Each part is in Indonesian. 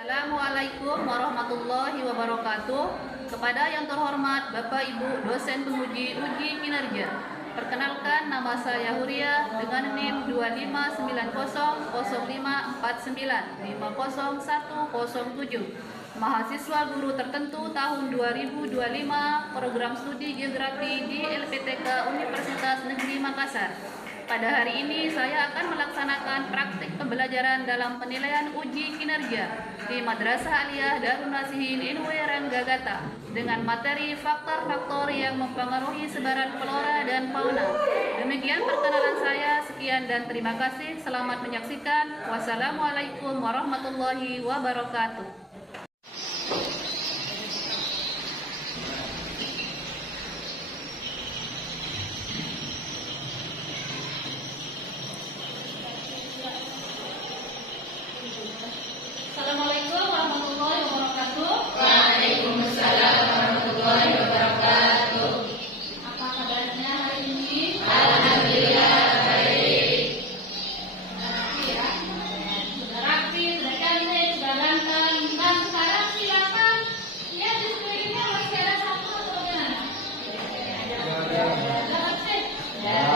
Assalamualaikum warahmatullahi wabarakatuh. Kepada yang terhormat Bapak Ibu dosen penguji uji kinerja, perkenalkan nama saya Huria dengan NIM 25900549500107, mahasiswa guru tertentu tahun 2025 program studi geografi di LPTK Universitas Negeri Makassar. Pada hari ini saya akan melaksanakan praktik pembelajaran dalam penilaian uji kinerja di Madrasah Aliyah Darun Nasihin Inweran Gagata dengan materi faktor-faktor yang mempengaruhi sebaran flora dan fauna. Demikian perkenalan saya, sekian dan terima kasih. Selamat menyaksikan. Wassalamualaikum warahmatullahi wabarakatuh. Assalamualaikum warahmatullahi wabarakatuh. Waalaikumsalam warahmatullahi wabarakatuh. Apa kabarnya hari ini? Alhamdulillah baik. Sudah rapi, sudah cantik, sudah ganteng. Nah, sekarang silakan lihat di sekelilingnya masih ada satu atau bagaimana? Ada aktif? Ya.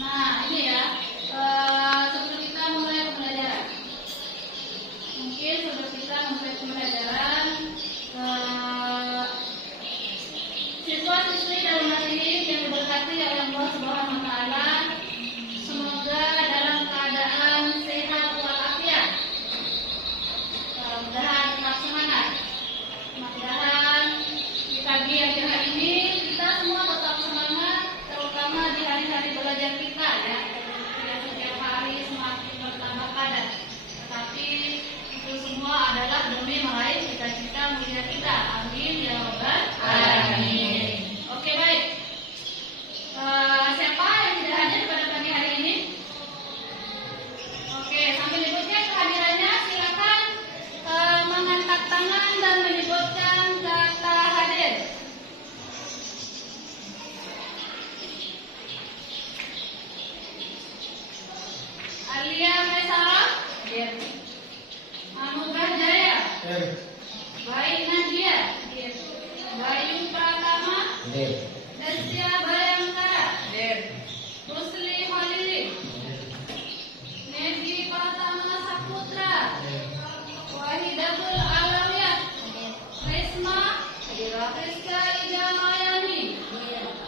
Nah, ini ya. Sebelum kita mulai pembelajaran, siswa-siswi dalam hal ini yang diberkati oleh Allah Subhanahu Wa Taala, semoga dalam keadaan sehat walafiat. Mudah-mudahan tetap semangat. Mudah-mudahan di pagi akhir hari ini kita semua tetap semangat, terutama di hari-hari belajar kita ya. Tidak setiap hari semakin bertambah padat, tetapi itu semua adalah demi meraih cita-cita mulia kita. Amin ya rabbal alamin. Oke, baik. Siapa yang tidak hadir pada pagi hari ini? Oke, sambil menyebutkan kehadirannya, silakan mengangkat tangan dan menyebutkan kata hadir. Alia Maisara, hadir. Anugrah Jaya, Baik Nadia, Bayu Pratama, Desya Bayangkara, Rusli Khalili, Nedi Pratama Saputra, Wahidatul Alawiyah, Risma, Rizka Ida Mayani,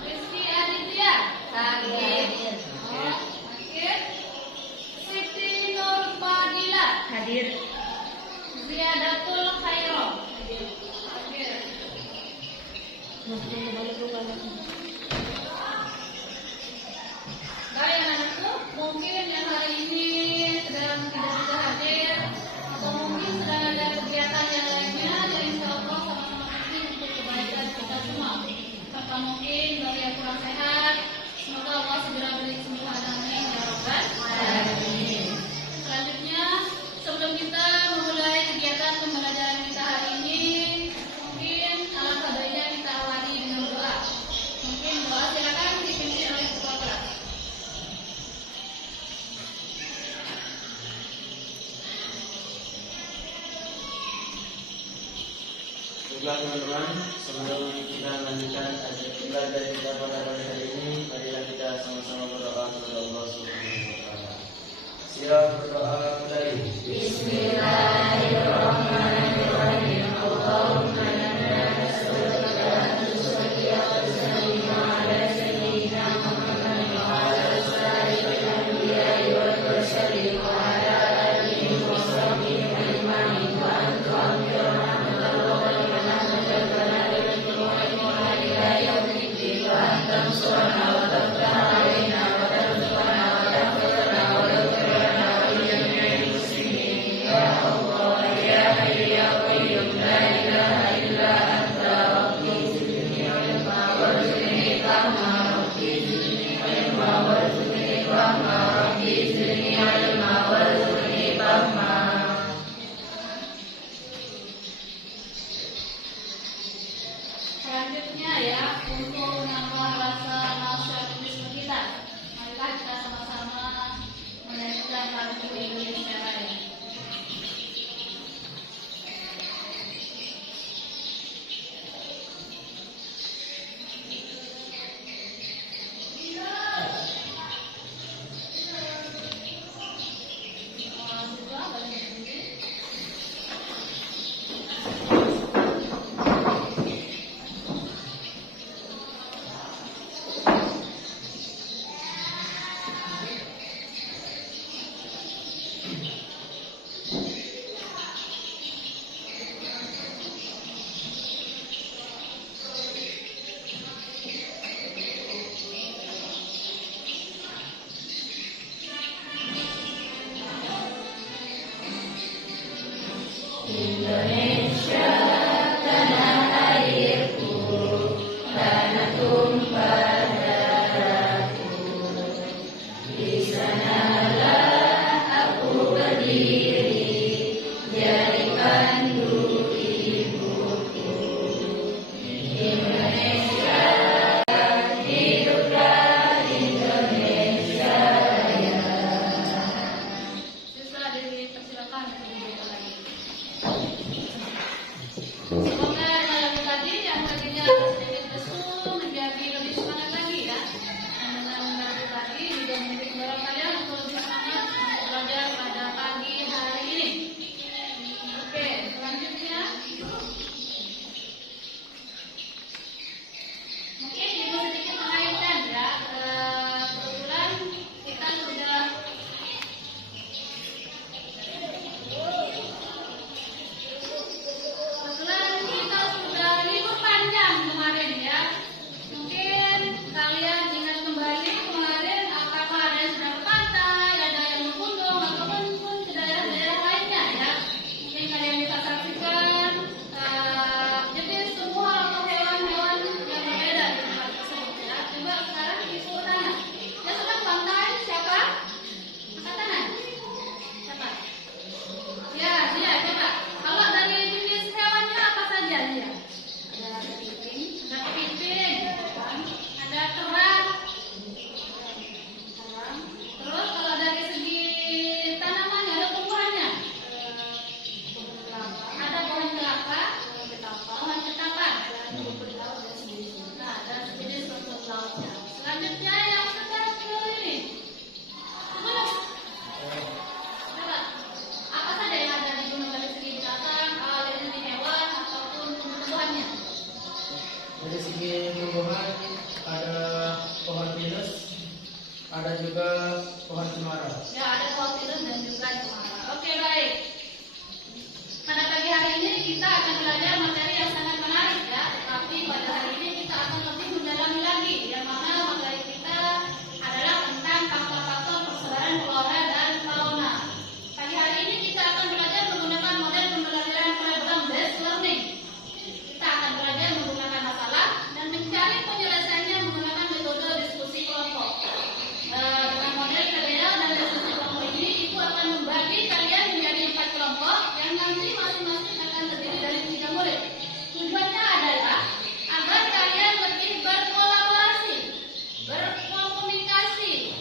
Rizki Aditya, hadir. Oke. Siti Nur Fadila, hadir. Ziyadatul Khairo, hadir. Baik anak-anakku, mungkin yang hari ini sedang tidak bisa hadir atau mungkin sedang ada kegiatan yang lainnya, dan insya Allah sama-sama mungkin untuk kebaikan kita semua. Serta mungkin bagi yang kurang sehat, semoga Allah segera beri kesembuhan. Amin ya rabbal alamin. Selanjutnya, sebelum kita memulai kegiatan pembelajaran kita hari ini, mungkin alangkah baiknya kita awali dengan doa. Mungkin doa silakan dipimpin oleh ketua kelas. Baiklah teman-teman, sebelum kita lanjutkan belajar kita pada pagi hari ini, marilah kita sama-sama berdoa kepada Allah Subhanahu wa taala. Siap berdoa dari Bismillahirrahmanirrahim. Allahumma inna nas'aluka an tusalli wa tusallim ala sayyidina Muhammadin wa ala ashabihi al-anbiya'i wal mursalin wa ala alihi wa sahbihi ajma'in wa an tu'amira rahmatallahi wa rahmatallahi ila yaumiddin wa an tansurana wa taftaha alaina wa tarzuqana wa tahfazana wa la tu'rana wa li jami'il muslimin ya Kartu Indonesia Raya. Siswa dipersilakan duduk lagi. Semoga malam tadi yang tadinya sedikit lesu menjadi lebih semangat lagi ya. Dan dengan malam tadi juga mendorong kalian untuk lebih semangat untuk belajar pada pagi hari ini. Oke, selanjutnya mungkin ibu sedikit mengaitkan ya. Kebetulan kita sudah libur panjang kemarin ya. Mungkin kalian ingat kembali kemarin apakah ada yang sedang ke pantai, ada yang berkunjung ataupun ke daerah-daerah lainnya ya. Mungkin kalian bisa saksikan jenis tumbuhan atau hewan-hewan yang berbeda di tempat tersebut ya. Coba sekarang ibu tanya, yang sedang pantai siapa? Angkat tangan. Siapa? Ya, dia coba. Kalau dari jenis hewannya apa saja dia? Ada kepiting, ada kerang. Terus kalau dari segi tanamannya, ada tumbuhannya. Ada pohon kelapa, pohon ketapang. Nah, dan sejenis rumput lautnya. Selanjutnya yang sebelah kiri ini. Coba, apa saja yang ada di gunung dari segi binatang, dari segi hewan ataupun tumbuhannya? Dari segi tumbuhan ada pohon pinus, ada juga pohon cemara. Ya, ada pohon pinus dan juga cemara. Oke, baik. Pada pagi hari ini kita akan belajar materi yang sangat menarik ya. Tapi pada hari ini kita akan lebih mendalami lagi. Yang mana materi kita adalah tentang faktor-faktor persebaran flora dan fauna. Pagi hari ini kita akan belajar menggunakan model pembelajaran program based learning. Kita akan belajar menggunakan masalah dan mencari penyelesaiannya menggunakan metode diskusi kelompok. Dengan model PBL dan diskusi kelompok ini, Ibu akan membagi kalian menjadi 4 kelompok yang nanti masing-masing akan terdiri dari 3 murid. Tujuannya adalah agar kalian lebih berkolaborasi, berkomunikasi,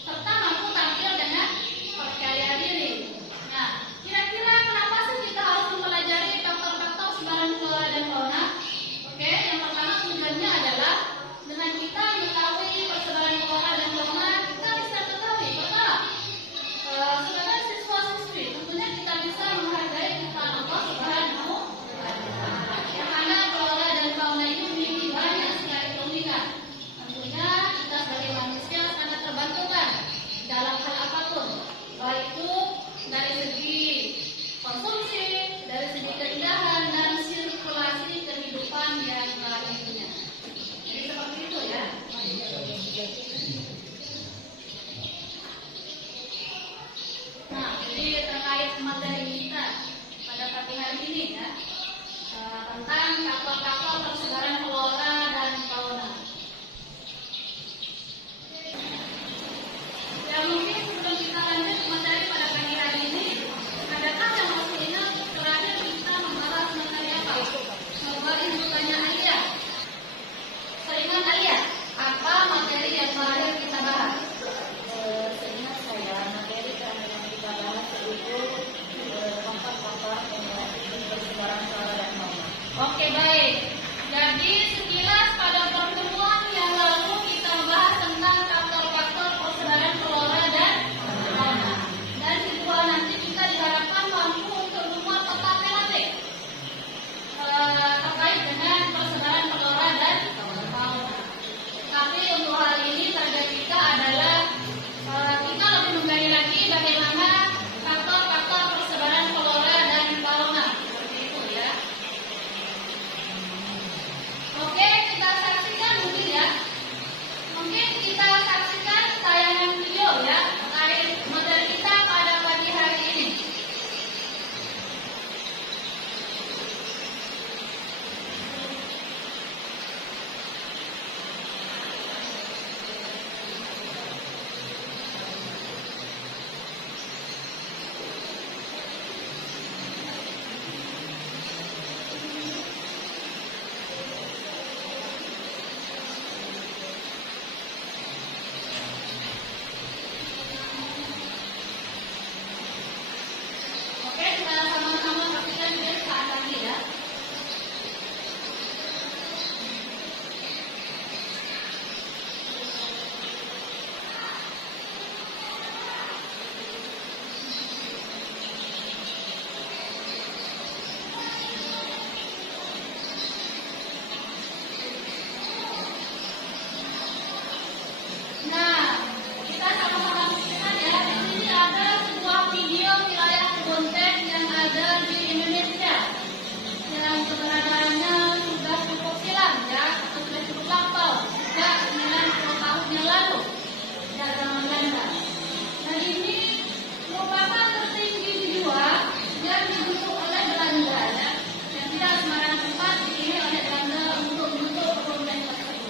serta mampu tampil dengan percaya diri. Nah, kira-kira kenapa sih kita harus mempelajari faktor-faktor sebaran flora dan fauna? Oke, yang pertama tujuannya adalah dengan kita mengetahui persebaran flora dan fauna, kita bisa ketahui pertama sebagai siswa-siswi tentunya kita bisa menghargai ciptaan Allah Subhanahu wa Ta'ala. Yang mana flora dan fauna ini memiliki banyak sekali keunikan. Tentunya kita sebagai manusia sangat terbantukan dalam hal apapun, baik itu dari segi konsumsi, dari segi keindahan dan sirkulasi kehidupan yang lainnya. Jadi seperti itu ya. Nah, jadi terkait materi kita pada pagi hari ini ya, tentang faktor-faktor persebaran flora dan fauna. Ya mungkin sebelum kita lanjut ke materi pada pagi hari ini, adakah yang masih ingat terakhir kita membahas materi apa? Coba ibu tanya Alia. Seingat Alia, apa materi yang terakhir kita bahas? Seingat saya materi terakhir keberadaannya sudah cukup silam ya, sudah cukup lampau sejak 90 tahun yang lalu, sejak zaman Belanda. Dan ini merupakan tertinggi di dua yang dibentuk oleh Belanda ya, yang tidak sembarang tempat dipilih oleh Belanda untuk membentuk kepemimpinan tersebut.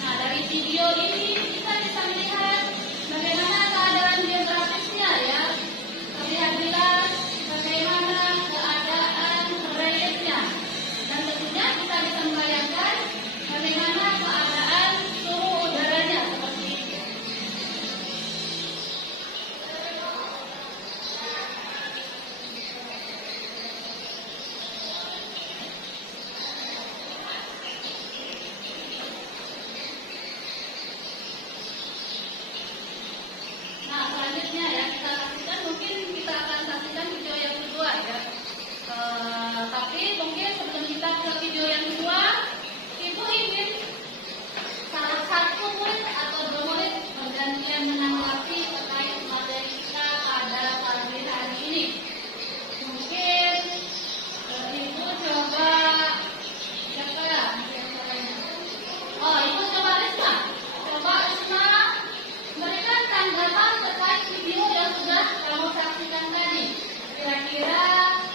Nah, dari video ini kita bisa melihat bagaimana keadaan geografisnya ya, terlihat jelas bagaimana keadaan reliefnya, dan tentunya kita bisa membayangkan bagaimana keadaan suhu udaranya seperti itu. Nah, selanjutnya ya kita saksikan, mungkin kita akan saksikan video yang kedua ya. Tapi mungkin sebelum kita ke video yang kedua, Ibu ingin salah satu murid atau dua murid bergantian menanggapi terkait materi kita pada pagi hari ini. Mungkin Ibu coba siapa ya? Oh, Ibu coba Risma. Coba Risma berikan tanggapan terkait video yang sudah kamu saksikan tadi. Kira-kira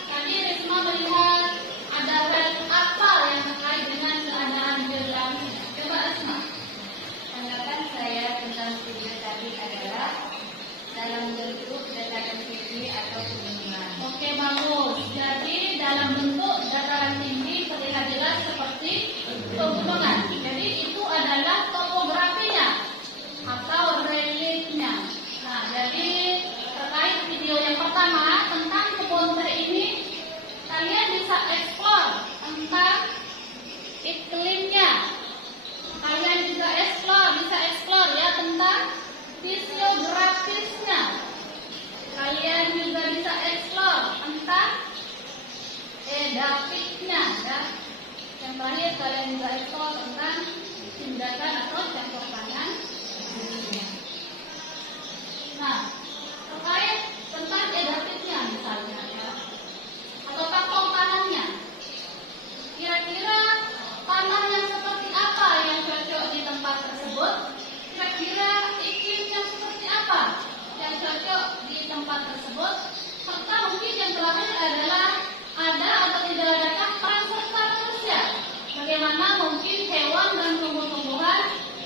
tadi Risma melihat ada hal apa yang terkait dengan keadaan geografi. Coba Risma. Tanggapan saya tentang video tadi adalah dalam bentuk dataran tinggi atau pegunungan. Oke, bagus. Jadi dalam bentuk dataran tinggi terlihat jelas seperti pegunungan. Jadi itu adalah topografinya atau reliefnya. Nah, jadi terkait video yang pertama tentang kebun teh ini, kalian bisa eksplor tentang iklimnya. Kalian juga bisa eksplor ya tentang fisiografisnya. Kalian juga bisa eksplor tentang edafiknya ya. Yang terakhir kalian juga eksplor tentang tindakan atau campur tangan. Nah, terkait tentang edafiknya misalnya ya, atau pakem tanahnya. Kira-kira tanah yang seperti apa yang cocok di tempat tersebut? Kira-kira iklim yang seperti apa yang cocok di tempat tersebut? Serta mungkin yang terakhir adalah ada atau tidak adakah peran serta manusia? Bagaimana mungkin hewan dan tumbuh-tumbuhan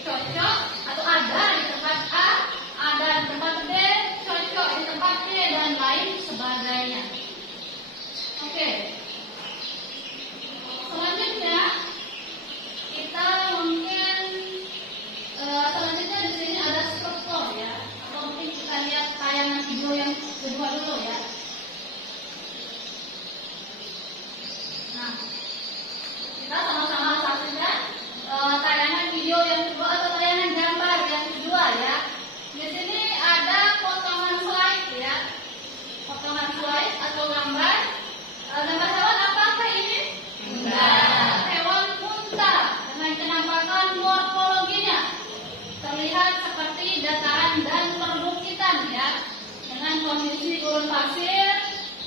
cocok atau ada di tempat A, ada di tempat B, cocok di tempat C, dan lain sebagainya. Oke. Selanjutnya kita mungkin selanjutnya di sini ada struktur ya. Atau mungkin kita lihat tayangan video yang kedua dulu ya. Nah, kita sama-sama saksikan tayangan video yang kedua atau tayangan gambar yang kedua ya. Di sini ada potongan slide ya. Potongan slide atau gambar. Gambar hewan apakah ini? Hewan unta dengan penampakan morfologinya terlihat seperti dataran dan perbukitan ya, dengan kondisi gurun pasir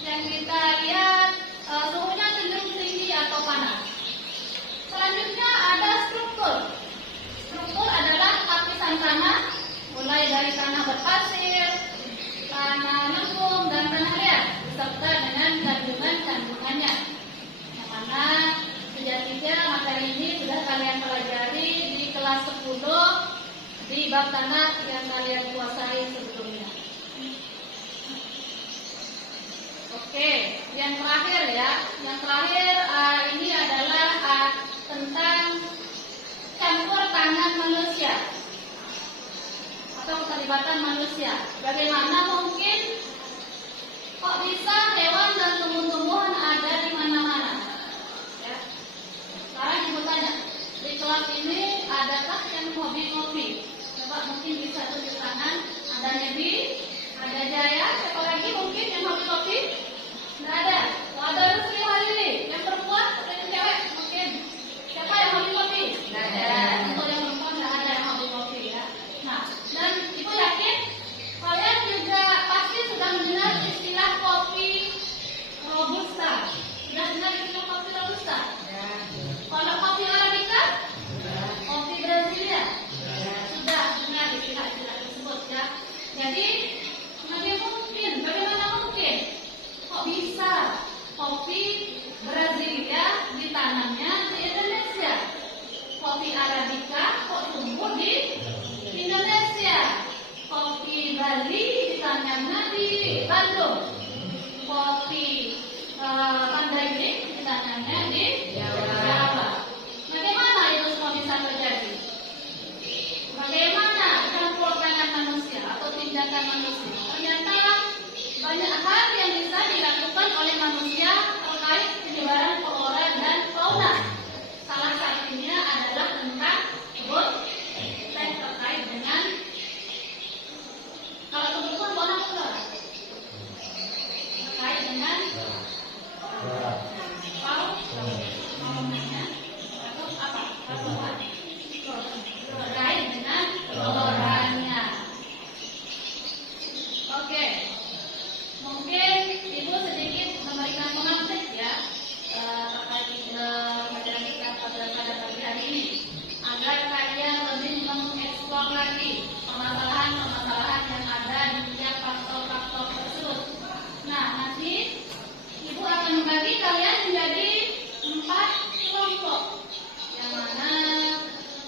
yang kita lihat suhunya cenderung tinggi atau panas. Selanjutnya ada struktur. Struktur adalah lapisan tanah, mulai dari tanah berpasir, tanah lempung, dan tanah liat, beserta dengan kandungan-kandungannya. Yang mana sejatinya materi ini sudah kalian pelajari di kelas 10 di bab tanah yang kalian kuasai sebelumnya. Oke, yang terakhir ya. Yang terakhir ini adalah tentang campur tangan manusia atau keterlibatan manusia. Bagaimana mungkin kok bisa hewan dan tumbuh-tumbuhan ada di mana-mana? Ya. Sekarang ibu tanya, di kelas ini adakah yang hobi ngopi? Coba mungkin bisa tunjuk tangan. Ada Nebi, ada Jaya, siapa lagi mungkin yang hobi ngopi? Tidak ada. Kalau ada Rusli Halili, yang perempuan atau yang cewek mungkin. Siapa yang hobi ngopi? Tidak ada. Untuk yang perempuan tidak ada yang hobi ngopi ya. Nah, dan ibu yakin kalian juga ditanamkannya di Bandung. Kopi Mandailing ditanamnya di Jawa. Bagaimana itu semua bisa terjadi? Bagaimana campur tangan manusia atau tindakan manusia? Ternyata banyak hal yang bisa dilakukan oleh manusia terkait penyebaran flora dan fauna. Salah satunya adalah tentang kebun teh terkait dengan kalau kebun pun fauna flora terkait dengan faunanya atau apa? Terkait dengan floranya. Oke. Mungkin Ibu sedikit memberikan pengantar ya terkait pelajaran kita pada pagi hari ini agar kalian lebih mengeksplor lagi permasalahan-permasalahan yang ada di tiap faktor-faktor tersebut. Nah, nanti Ibu akan membagi kalian menjadi 4 kelompok, yang mana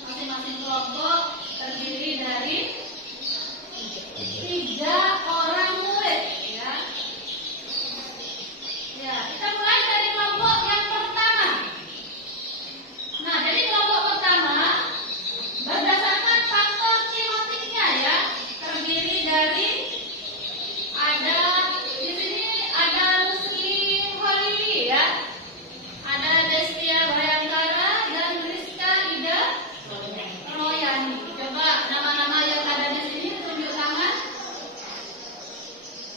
masing-masing kelompok terdiri dari 3 orang murid. Ya, kita mulai dari kelompok yang pertama. Nah, jadi kelompok pertama berdasarkan faktor klimatiknya ya, terdiri dari di sini ada Rusli Holili ya, ada Destia Bayangkara dan Rizka Ida Royani. Coba nama-nama yang ada di sini tunjuk tangan.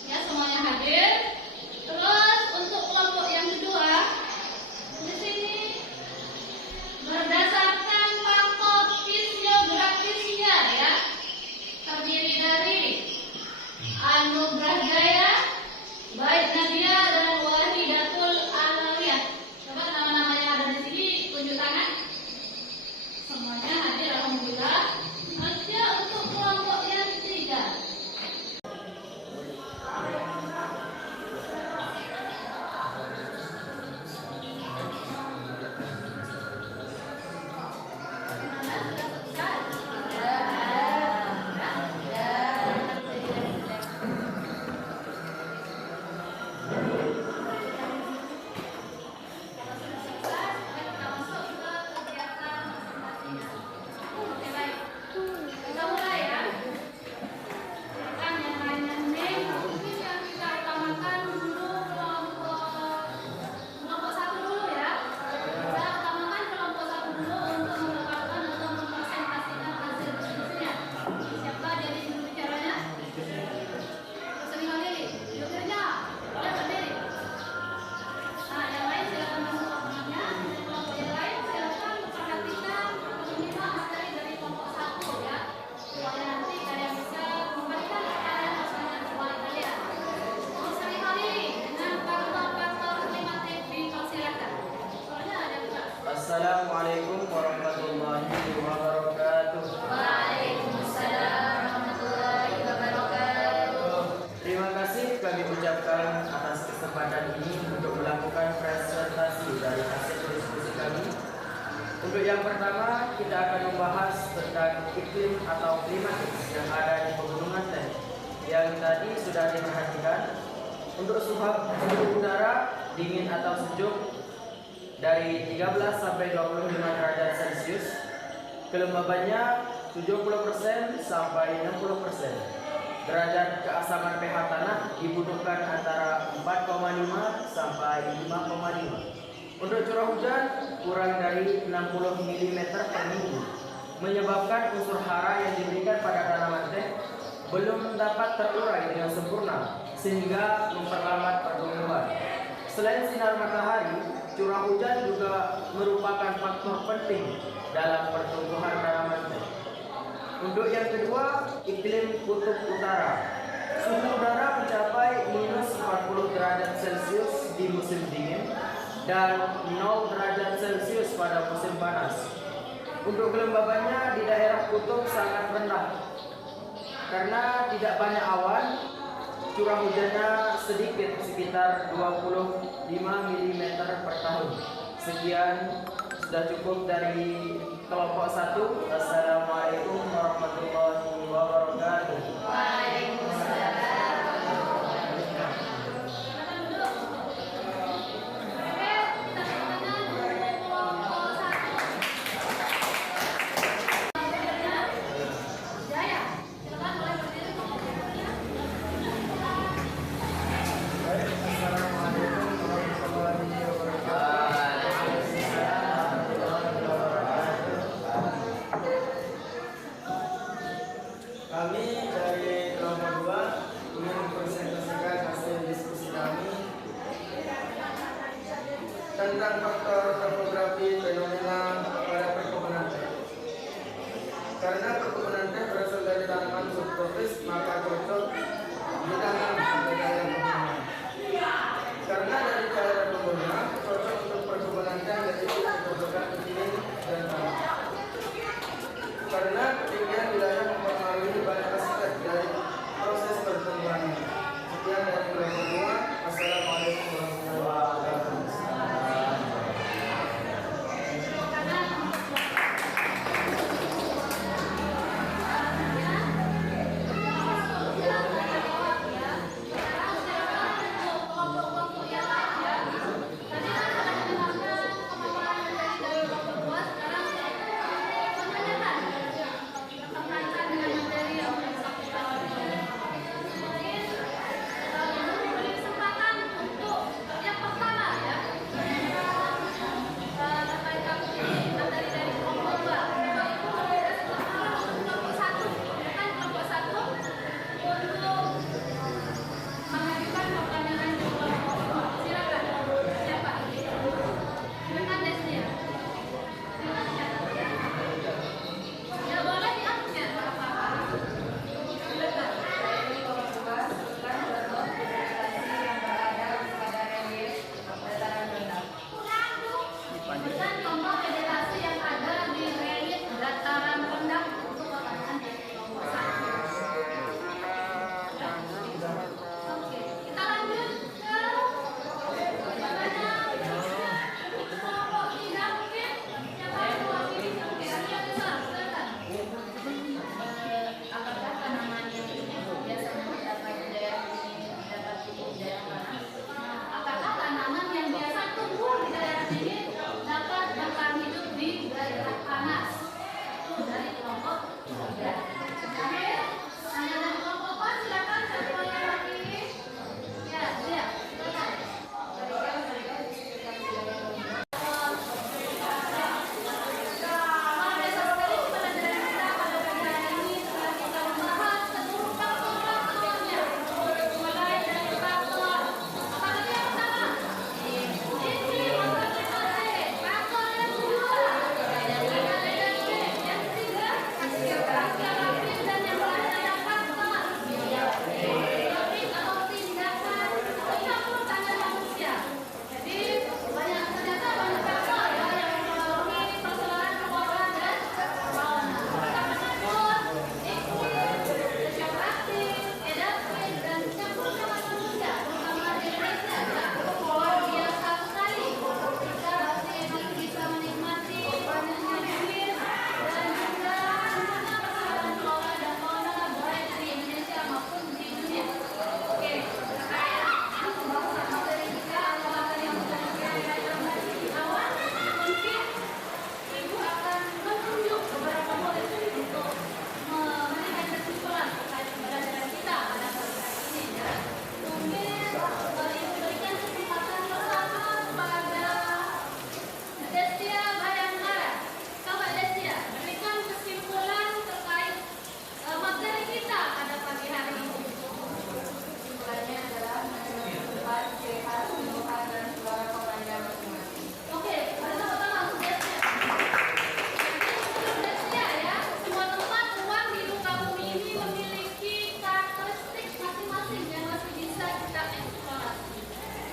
Ya, semuanya hadir. Terus untuk kelompok yang kedua, di sini berdasarkan faktor fisiografisnya ya, terdiri dari Anugrah Jaya, Baik Nadia dan Wahidatul Alawiyah. Coba nama-nama yang ada di sini tunjuk tangan. Semuanya hadir, alhamdulillah. Saja untuk kelompok yang ketiga. Assalamualaikum warahmatullahi wabarakatuh. Waalaikumsalam warahmatullahi wabarakatuh. Terima kasih kami ucapkan atas kesempatan ini untuk melakukan presentasi dari hasil diskusi kami. Untuk yang pertama, kita akan membahas tentang iklim atau klimatik yang ada di pegunungan teh yang tadi sudah diperhatikan. Untuk suhu udara dingin atau sejuk dari 13 sampai 25 derajat Celcius, kelembabannya 70% sampai 60%. Derajat keasaman pH tanah dibutuhkan antara 4,5 sampai 5,5. Untuk curah hujan kurang dari 60 mm per minggu, menyebabkan unsur hara yang diberikan pada tanaman teh belum dapat terurai dengan sempurna sehingga memperlambat pertumbuhan. Selain sinar matahari, curah hujan juga merupakan faktor penting dalam pertumbuhan tanaman teh. Untuk yang kedua, iklim kutub utara. Suhu udara mencapai minus 40 derajat Celcius di musim dingin dan 0 derajat Celcius pada musim panas. Untuk kelembabannya di daerah kutub sangat rendah. Karena tidak banyak awan, curah hujannya sedikit, sekitar 25 mm per tahun. Sekian, sudah cukup dari kelompok 1. Assalamualaikum warahmatullahi wabarakatuh. Waalaikumsalam. tentang faktor topografi fenomena pada perkebunan teh. Karena perkebunan teh berasal dari tanaman subtropis, maka cocok digunakan pada daerah pegunungan. Karena dari daerah pegunungan cocok untuk perkebunan teh yaitu kecocokan iklim dan tanah. Karena ketinggian wilayah mempengaruhi banyak aspek dari proses pertumbuhannya. Sekian dari kelompok 2. Assalamualaikum warahmatullahi wabarakatuh.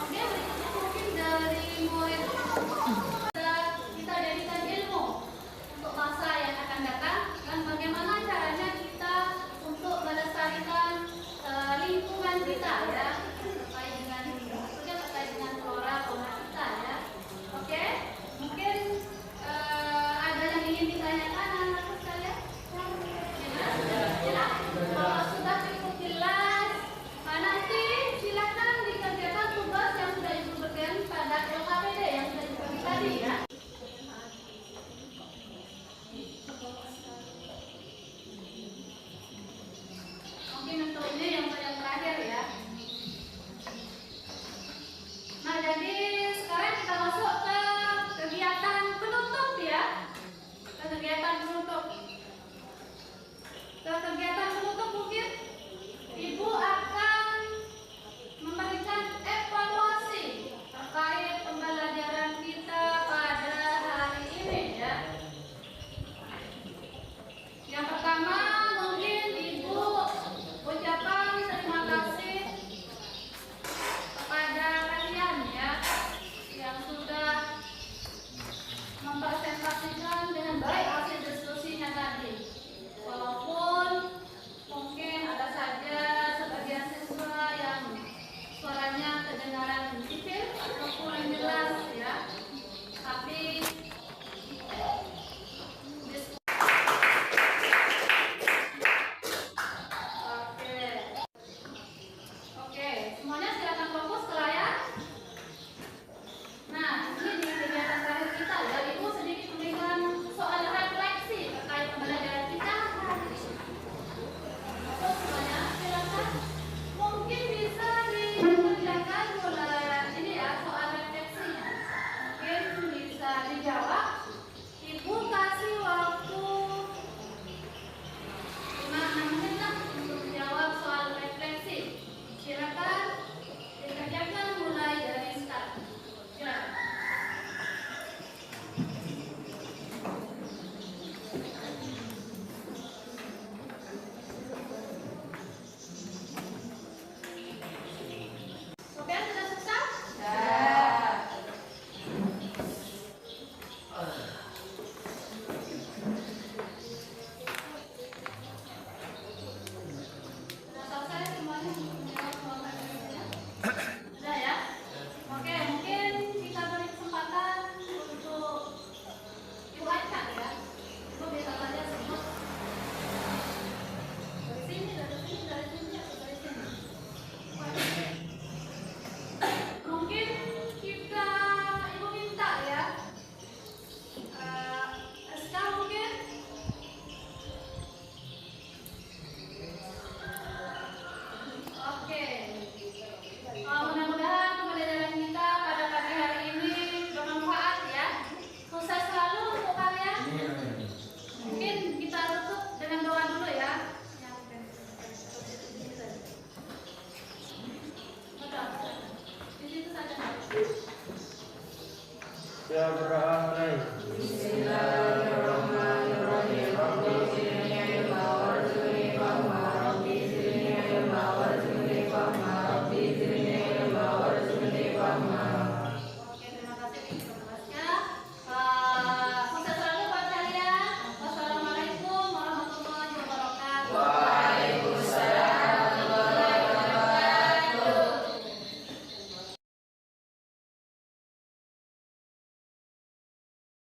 Oke, berikutnya mungkin dari murid